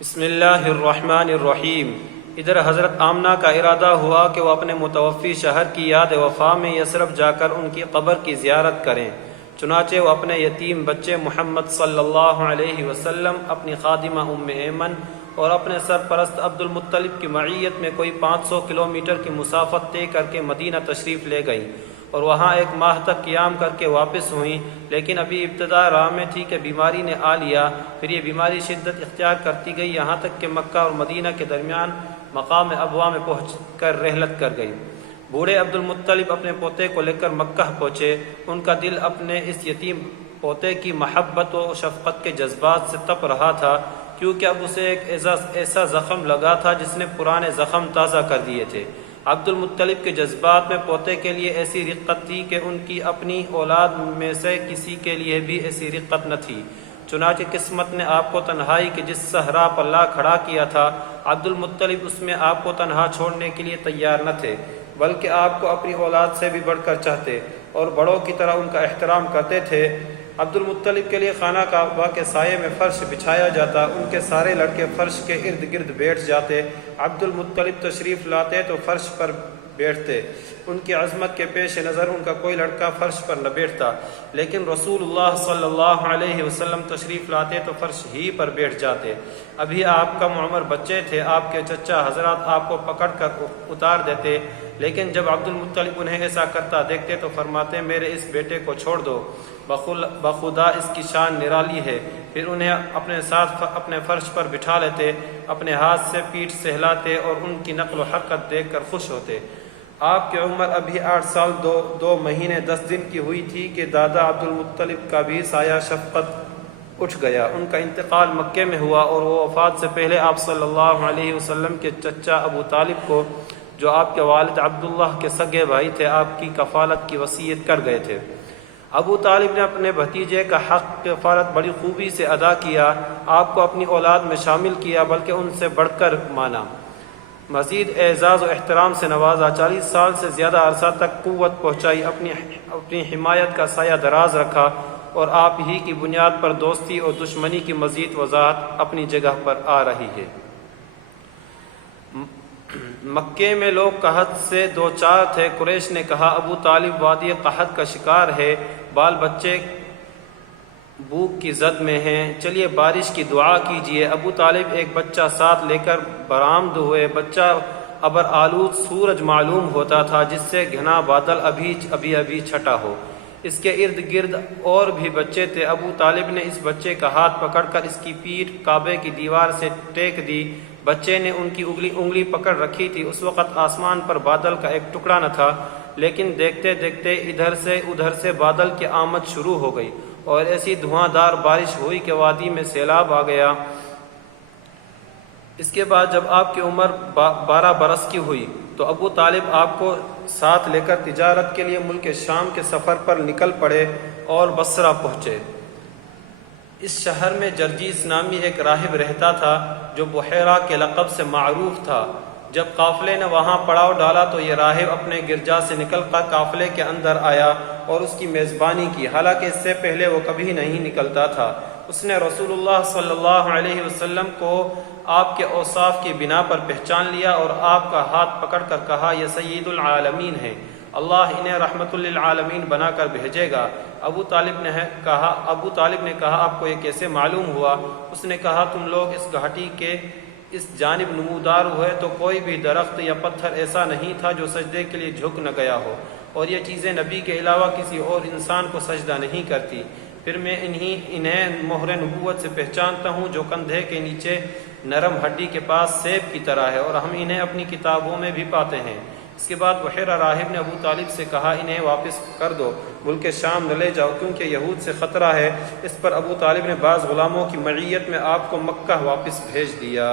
بسم اللہ الرحمن الرحیم۔ ادھر حضرت آمنہ کا ارادہ ہوا کہ وہ اپنے متوفی شہر کی یاد وفا میں یثرب جا کر ان کی قبر کی زیارت کریں۔ چنانچہ وہ اپنے یتیم بچے محمد صلی اللہ علیہ وسلم، اپنی خادمہ ام ایمن اور اپنے سرپرست عبد المطلب کی معیت میں کوئی 500 کلومیٹر کی مسافت طے کر کے مدینہ تشریف لے گئیں اور وہاں 1 ماہ تک قیام کر کے واپس ہوئیں، لیکن ابھی ابتدا راہ میں تھی کہ بیماری نے آ لیا۔ پھر یہ بیماری شدت اختیار کرتی گئی، یہاں تک کہ مکہ اور مدینہ کے درمیان مقام ابوا میں پہنچ کر رحلت کر گئی۔ بوڑھے عبد المطلب اپنے پوتے کو لے کر مکہ پہنچے۔ ان کا دل اپنے اس یتیم پوتے کی محبت و شفقت کے جذبات سے تپ رہا تھا، کیونکہ اب اسے ایک ایسا زخم لگا تھا جس نے پرانے زخم تازہ کر دیے تھے۔ عبد المطلب کے جذبات میں پوتے کے لیے ایسی رقت تھی کہ ان کی اپنی اولاد میں سے کسی کے لیے بھی ایسی رقت نہ تھی۔ چنانچہ قسمت نے آپ کو تنہائی کے جس صحرا پر لا کھڑا کیا تھا، عبد المطلب اس میں آپ کو تنہا چھوڑنے کے لیے تیار نہ تھے، بلکہ آپ کو اپنی اولاد سے بھی بڑھ کر چاہتے اور بڑوں کی طرح ان کا احترام کرتے تھے۔ عبد المطلب کے لیے خانہ کعبہ کے سائے میں فرش بچھایا جاتا، ان کے سارے لڑکے فرش کے ارد گرد بیٹھ جاتے۔ عبد المطلب تشریف لاتے تو فرش پر بیٹھتے۔ ان کی عظمت کے پیش نظر ان کا کوئی لڑکا فرش پر نہ بیٹھتا، لیکن رسول اللہ صلی اللہ علیہ وسلم تشریف لاتے تو فرش ہی پر بیٹھ جاتے۔ ابھی آپ کم عمر بچے تھے، آپ کے چچا حضرات آپ کو پکڑ کر اتار دیتے، لیکن جب عبد المطلب انہیں ایسا کرتا دیکھتے تو فرماتے، میرے اس بیٹے کو چھوڑ دو، بخدا اس کی شان نرالی ہے۔ پھر انہیں اپنے ساتھ اپنے فرش پر بٹھا لیتے، اپنے ہاتھ سے پیٹھ سہلاتے اور ان کی نقل و حرکت دیکھ کر خوش ہوتے۔ آپ کی عمر ابھی 8 سال 2 مہینے 10 دن کی ہوئی تھی کہ دادا عبد المطلب کا بھی سایہ شفقت اٹھ گیا۔ ان کا انتقال مکے میں ہوا اور وہ وفات سے پہلے آپ صلی اللہ علیہ وسلم کے چچا ابو طالب کو، جو آپ کے والد عبداللہ کے سگے بھائی تھے، آپ کی کفالت کی وصیت کر گئے تھے۔ ابو طالب نے اپنے بھتیجے کا حق کفالت بڑی خوبی سے ادا کیا، آپ کو اپنی اولاد میں شامل کیا، بلکہ ان سے بڑھ کر مانا، مزید اعزاز و احترام سے نوازا، 40 سال سے زیادہ عرصہ تک قوت پہنچائی، اپنی حمایت کا سایہ دراز رکھا، اور آپ ہی کی بنیاد پر دوستی اور دشمنی کی مزید وضاحت اپنی جگہ پر آ رہی ہے۔ مکے میں لوگ قحط سے دوچار تھے۔ قریش نے کہا، ابو طالب وادی قحط کا شکار ہے، بال بچے بھوک کی زد میں ہیں، چلیے بارش کی دعا کیجیے۔ ابو طالب ایک بچہ ساتھ لے کر برآمد ہوئے۔ بچہ ابر آلود سورج معلوم ہوتا تھا، جس سے گھنا بادل ابھی چھٹا ہو۔ اس کے ارد گرد اور بھی بچے تھے۔ ابو طالب نے اس بچے کا ہاتھ پکڑ کر اس کی پیٹھ کعبے کی دیوار سے ٹیک دی۔ بچے نے ان کی انگلی پکڑ رکھی تھی۔ اس وقت آسمان پر بادل کا ایک ٹکڑا نہ تھا، لیکن دیکھتے دیکھتے ادھر سے بادل کی آمد شروع ہو گئی اور ایسی دھواں دار بارش ہوئی کہ وادی میں سیلاب آ گیا۔ اس کے بعد جب آپ کی عمر 12 برس کی ہوئی تو ابو طالب آپ کو ساتھ لے کر تجارت کے لیے ملک شام کے سفر پر نکل پڑے اور بصرہ پہنچے۔ اس شہر میں جرجیس نامی ایک راہب رہتا تھا، جو بحیرہ کے لقب سے معروف تھا۔ جب قافلے نے وہاں پڑاؤ ڈالا تو یہ راہب اپنے گرجا سے نکل کر قافلے کے اندر آیا اور اس کی میزبانی کی، حالانکہ اس سے پہلے وہ کبھی نہیں نکلتا تھا۔ اس نے رسول اللہ صلی اللہ علیہ وسلم کو آپ کے اوصاف کی بنا پر پہچان لیا اور آپ کا ہاتھ پکڑ کر کہا، یہ سید العالمین ہیں، اللہ انہیں رحمت للعالمین بنا کر بھیجے گا۔ ابو طالب نے کہا، آپ کو یہ کیسے معلوم ہوا؟ اس نے کہا، تم لوگ اس گھاٹی کے اس جانب نمودار ہوئے تو کوئی بھی درخت یا پتھر ایسا نہیں تھا جو سجدے کے لیے جھک نہ گیا ہو، اور یہ چیزیں نبی کے علاوہ کسی اور انسان کو سجدہ نہیں کرتی۔ پھر میں انہیں مہر نبوت سے پہچانتا ہوں، جو کندھے کے نیچے نرم ہڈی کے پاس سیب کی طرح ہے، اور ہم انہیں اپنی کتابوں میں بھی پاتے ہیں۔ اس کے بعد بحیرہ راہب نے ابو طالب سے کہا، انہیں واپس کر دو، ملک شام نہ لے جاؤ، کیونکہ یہود سے خطرہ ہے۔ اس پر ابو طالب نے بعض غلاموں کی معیت میں آپ کو مکہ واپس بھیج دیا۔